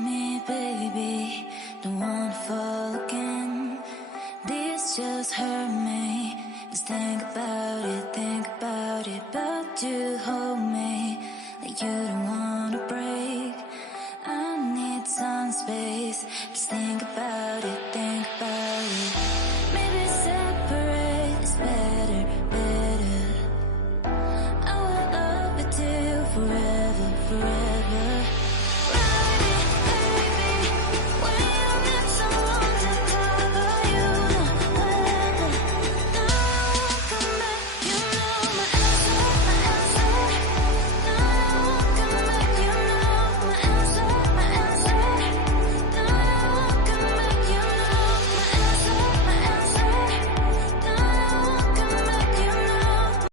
me, baby. Don't wanna fall again. This just hurt me. Just think about it. But you hold me like you don't wanna break. I need some space. Just think about